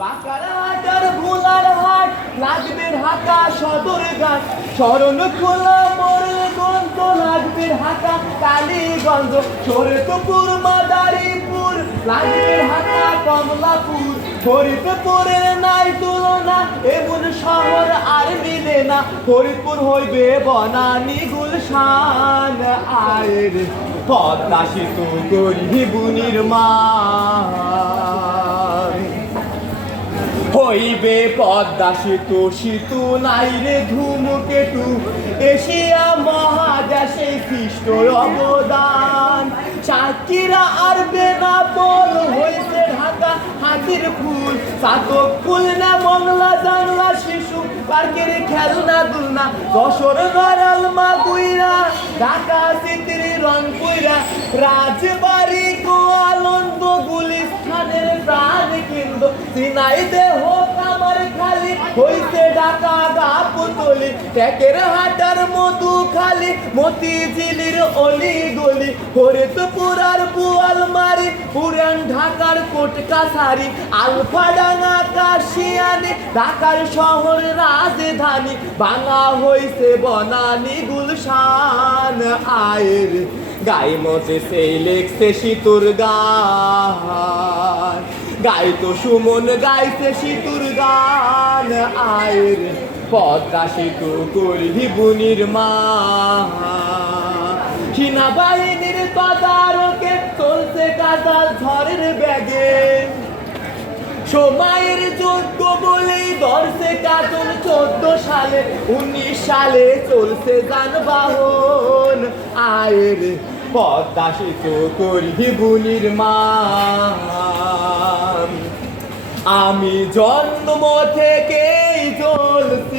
বাঁকারহাটের ভোলার হাট লাগবে ঢাকা সদরঘাট, শরণ খোলা মোড়লগঞ্জ লাগবে ঢাকা কালীগঞ্জ, শরীয়তপুর মাদারীপুর লাগবে ঢাকা কমলাপুর, ফরিদপুরের নাই তুলনা এমন শহর আর মিলে না, ফরিদপুর হইবে বনানী গুলশান আয়ের পদ্মা সেতু গরিব নির্মাণ হইবে পদ্মা সেতু, সেতু নাই রে ধূমকেতু, এশিয়া মহাদেশে সৃষ্ট অবদান, সাতক্ষীরা আর বেনাপোল হয়েছে ঢাকা হাতির ফুল, চাতক ফুল না মংলা জানলা শিশু পার্কের খেলনা দুলনা, যশোর গড়াল মাগুইরা ঢাকা সিটির রংপুরা, রাজবাড়ি গোয়ালন্দ গুলিস্তানের প্রাণ কেন্দ্র, সিনাইতে হোক আমার খালি হইছে ঢাকা গাবতলি, টেকের হাটার মধু খালি মতিঝিলের অলি গলি, ফরিদপুর আর বোয়ালমারি পুরান ঢাকার কোট কাছারি, আলফাডাঙ্গা কাশিয়ানি ঢাকার শহর রাজধানী, ভাঙা হইছে বনানী গুলশান আয়ের গায়ে মজে সেই লেখছে সিতুর গান, গাইতো সুমন গাইছে সিতুর গান আয়ের পদ্মা সেতু গরিব নির্মাণ, সেনাবাহিনীর তদারকে চলছে কাঁচা ঝড়ের ব্যাগে, সময়ের যোগ্য বলেই ধরছে কাজল 14 সালে, 19 সালে চলছে যানবাহন আয়ের পদ্মা সেতু গরিব নির্মাণ, আমি জন্ম থেকেই চলছি